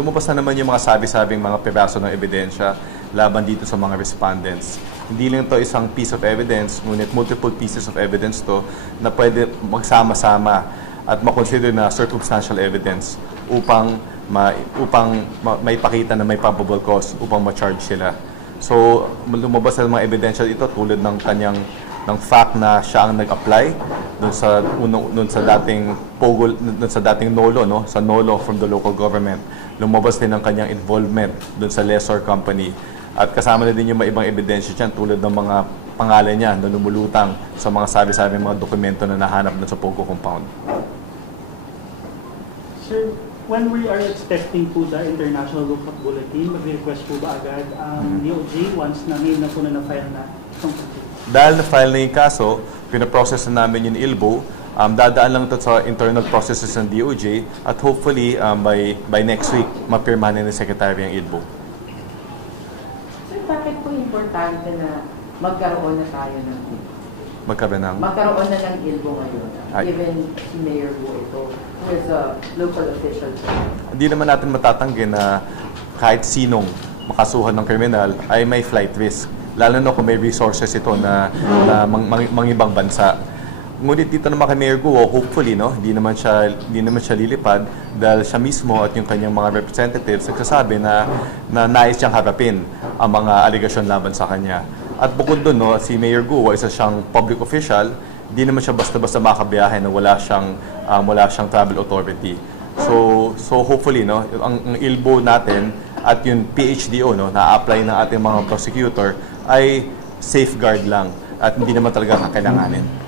Lumabas na naman yung mga sabi-sabing mga piraso ng ebidensya laban dito sa mga respondents. Hindi lang ito isang piece of evidence, ngunit multiple pieces of evidence to na pwede magsama-sama at makonsider na circumstantial evidence upang maipakita na may probable cause upang ma-charge sila. So, lumabas na mga ebidensya ito tulad ng kanyang fact na siya ang nag-apply doon sa dating NOLO, no, sa NOLO from the local government. Lumabas din ang kanyang involvement doon sa lessor company. At kasama na din yung mga ibang ebidensya dyan tulad ng mga pangalan niya na lumulutang sa mga sabi-sabi mga dokumento na nahanap doon sa Pogo compound. Sir, when we are expecting po the International Lookup Bulletin, mag-request po ba agad ang DOJ once na ngayon na po na-file na itong kaso? Dahil na-file na yung kaso, pinaprocess na namin yung ILBO, dadaan lang ito sa internal processes ng DOJ at hopefully by next week, mapirmahan ni Secretary ang ILBO. Sir, bakit po importante na magkaroon na tayo ng magkaroon na ng ILBO ngayon, given si Mayor Guo ito, who is a local official? Hindi naman natin matatanggi na kahit sinong makasuhan ng kriminal ay may flight risk. Lalo na kung may resources ito na ibang bansa. Ngunit dito naman kay Mayor Guo, hopefully, no, hindi naman siya lilipad dahil siya mismo at yung kanyang mga representatives nagsasabi na nais siyang harapin ang mga aligasyon laban sa kanya. At bukod doon, no, si Mayor Guo, isa siyang public official, hindi naman siya basta-basta makabiyahe na wala siyang travel authority. So hopefully, no, ang ILBO natin at yung PHDO, no, na-apply ng ating mga prosecutor ay safeguard lang at hindi naman talaga kakailanganin.